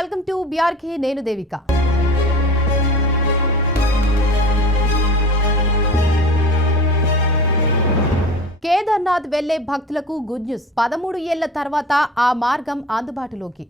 Welcome to BRK. నేను దేవిక. కేదార్నాథ్ వెళ్లే భక్తులకు గుడ్ న్యూస్. 13 ఏళ్ల తర్వాత ఆ మార్గం అందుబాటులోకి.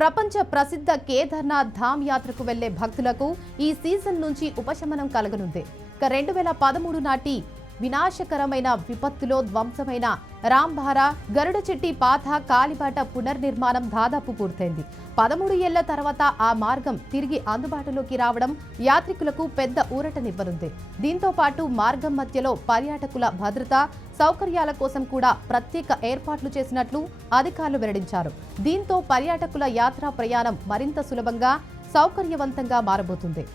ప్రపంచ ప్రసిద్ధ కేదార్నాథ్ ధామ్ యాత్రకు వెళ్లే భక్తులకు ఈ సీజన్ నుంచి ఉపశమనం కలగనుంది. 2013 నాటి వినాశకరమైన విపత్తులో ధ్వంసమైన రాంబారా గరుడచెట్టి పాత కాలిబాట పునర్నిర్మాణం దాదాపు పూర్తయింది. 13 ఏళ్ల తర్వాత ఆ మార్గం తిరిగి అందుబాటులోకి రావడం యాత్రికులకు పెద్ద ఊరటనివ్వనుంది. దీంతో పాటు మార్గం మధ్యలో పర్యాటకుల భద్రత, సౌకర్యాల కోసం కూడా ప్రత్యేక ఏర్పాట్లు చేసినట్లు అధికారులు వెల్లడించారు. దీంతో పర్యాటకుల యాత్రా ప్రయాణం మరింత సులభంగా, సౌకర్యవంతంగా మారబోతుంది.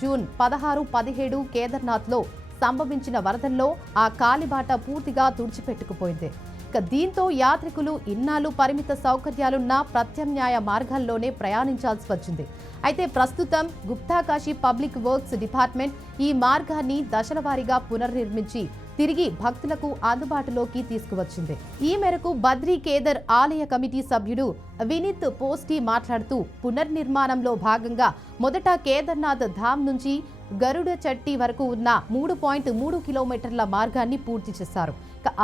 జూన్ 16, 17 కేదార్నాథ్లో సంభవించిన వరదల్లో ఆ కాలిబాట పూర్తిగా తుడిచిపెట్టుకుపోయింది. దీంతో యాత్రికులు ఇన్నాళ్లు పరిమిత సౌకర్యాలున్న ప్రత్యామ్నాయ మార్గాల్లోనే ప్రయాణించాల్సి వచ్చింది. అయితే ప్రస్తుతం గుప్తాకాశి పబ్లిక్ వర్క్స్ డిపార్ట్మెంట్ ఈ మార్గాన్ని దశలవారీగా పునర్నిర్మించి తిరిగి భక్తులకు అందుబాటులోకి తీసుకువచ్చింది. ఈ మేరకు బద్రీ కేదార్ ఆలయ కమిటీ సభ్యుడు వినీత్ పోస్టీ మాట్లాడుతూ, పునర్నిర్మాణంలో భాగంగా మొదట కేదార్నాథ్ ధామ్ నుంచి గరుడచెట్టి వరకు ఉన్న 3.3 కిలోమీటర్ల మార్గాన్ని పూర్తి చేశారు.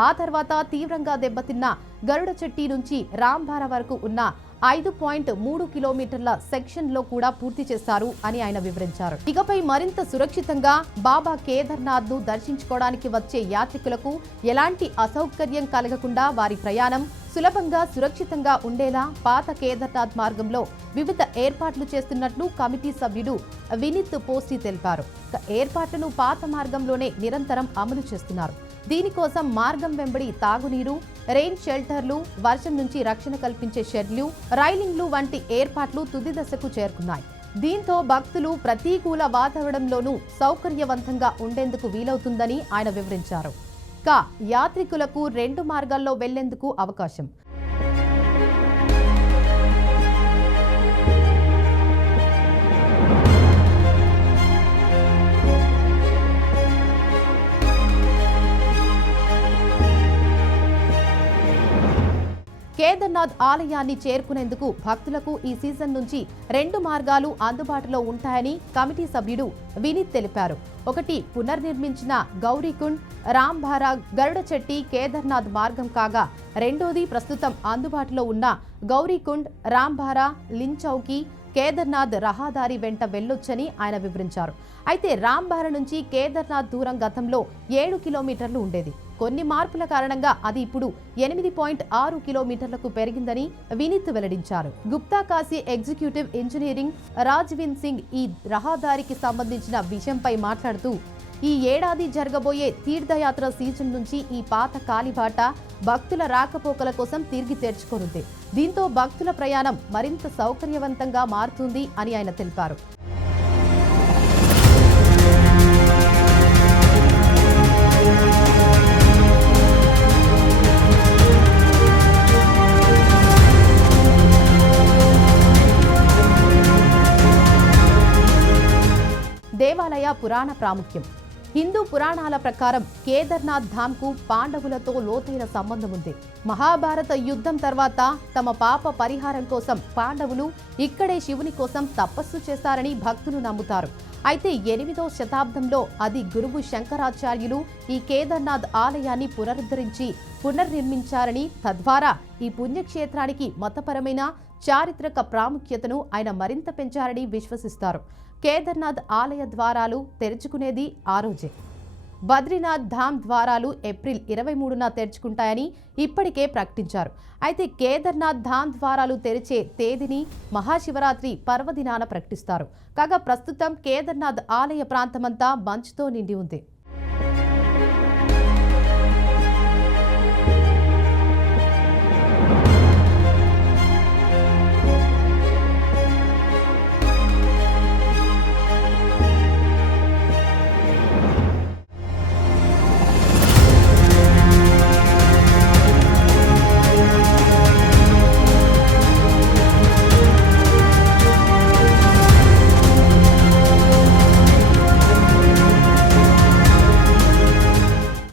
ఆ తర్వాత తీవ్రంగా దెబ్బతిన్న గరుడచెట్టి నుంచి రాంబారా వరకు ఉన్న 5.3 కిలోమీటర్ల సెక్షన్ లో కూడా పూర్తి చేశారు అని ఆయన వివరించారు. ఇకపై మరింత సురక్షితంగా బాబా కేదార్నాథ్ ను దర్శించుకోవడానికి వచ్చే యాత్రికులకు ఎలాంటి అసౌకర్యం కలగకుండా వారి ప్రయాణం సులభంగా, సురక్షితంగా ఉండేలా పాత కేదార్నాథ్ మార్గంలో వివిధ ఏర్పాట్లు చేస్తున్నట్లు కమిటీ సభ్యుడు వినీత్ పోస్టీ తెలిపారు. ఏర్పాట్లను పాత మార్గంలోనే నిరంతరం అమలు చేస్తున్నారు. దీనికోసం మార్గం వెంబడి తాగునీరు, రెయిన్ షెల్టర్లు, వర్షం నుంచి రక్షణ కల్పించే షెడ్లు, రైలింగ్లు వంటి ఏర్పాట్లు తుది దశకు చేరుకున్నాయి. దీంతో భక్తులు ప్రతికూల వాతావరణంలోనూ సౌకర్యవంతంగా ఉండేందుకు వీలవుతుందని ఆయన వివరించారు. యాత్రికులకు 2 మార్గాల్లో వెళ్లేందుకు అవకాశం. కేదార్నాథ్ ఆలయాన్ని చేరుకునేందుకు భక్తులకు ఈ సీజన్ నుంచి 2 మార్గాలు అందుబాటులో ఉంటాయని కమిటీ సభ్యుడు వినీత్ తెలిపారు. ఒకటి పునర్నిర్మించిన గౌరీకుండ్, రాంబారా గరుడచెట్టి కేదార్నాథ్ మార్గం కాగా, రెండోది ప్రస్తుతం అందుబాటులో ఉన్న గౌరీకుండ్, రాంబారా, లించౌకి కేదార్నాథ్ రహదారి వెంట వెళ్లొచ్చని ఆయన వివరించారు. అయితే రాంబారా నుంచి కేదార్నాథ్ దూరం గతంలో 7 కిలోమీటర్లు ఉండేది. కొన్ని మార్పుల కారణంగా అది ఇప్పుడు 8.6 కిలోమీటర్లకు పెరిగిందని వినీత్ వెల్లడించారు. గుప్తాకాశి ఎగ్జిక్యూటివ్ ఇంజనీరింగ్ రాజ్విన్ సింగ్ ఈ రహదారికి సంబంధించిన విషయంపై మాట్లాడుతూ, ఈ ఏడాది జరగబోయే తీర్థయాత్ర సీజన్ నుంచి ఈ పాత కాలిబాట భక్తుల రాకపోకల కోసం తిరిగి తెరుచుకోనుంది. దీంతో భక్తుల ప్రయాణం మరింత సౌకర్యవంతంగా మారుతుంది అని ఆయన తెలిపారు. దేవాలయ పురాణ ప్రాముఖ్యం. హిందూ పురాణాల ప్రకారం కేదార్నాథ్ ధామ్కు పాండవులతో లోతైన సంబంధం ఉంది. మహాభారత యుద్ధం తర్వాత తమ పాప పరిహారం కోసం పాండవులు ఇక్కడే శివుని కోసం తపస్సు చేశారని భక్తులు నమ్ముతారు. అయితే 8వ శతాబ్దంలో అది గురువు శంకరాచార్యులు ఈ కేదార్నాథ్ ఆలయాన్ని పునర్నిర్మించారని, తద్వారా ఈ పుణ్యక్షేత్రానికి మతపరమైన, చారిత్రక ప్రాముఖ్యతను ఆయన మరింత పెంచారని విశ్వసిస్తారు. కేదార్నాథ్ ఆలయ ద్వారాలు తెరుచుకునేది ఆ రోజే. బద్రీనాథ్ ధామ్ ద్వారాలు ఏప్రిల్ 23న తెరుచుకుంటాయని ఇప్పటికే ప్రకటించారు. అయితే కేదార్నాథ్ ధామ్ ద్వారాలు తెరిచే తేదీని మహాశివరాత్రి పర్వదినాన ప్రకటిస్తారు. కాగా ప్రస్తుతం కేదార్నాథ్ ఆలయ ప్రాంతమంతా మంచుతో నిండి ఉంది.